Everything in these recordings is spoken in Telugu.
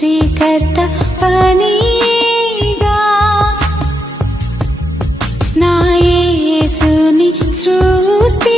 సృష్టికర్త పనిగా. నా యేసుని సృష్టి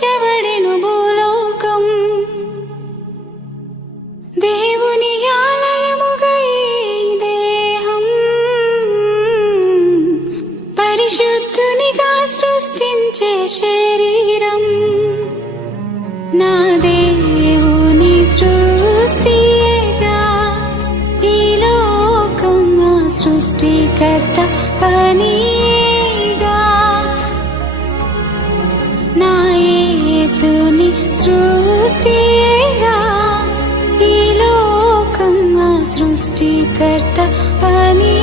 మార్చబడెను భూలోకం. దేవుని ఆలయముగా దేహం. పరిశుద్ధునిగా సృష్టించే యేసుని సృష్టిగా ఈ లోకం సృష్టికర్త అని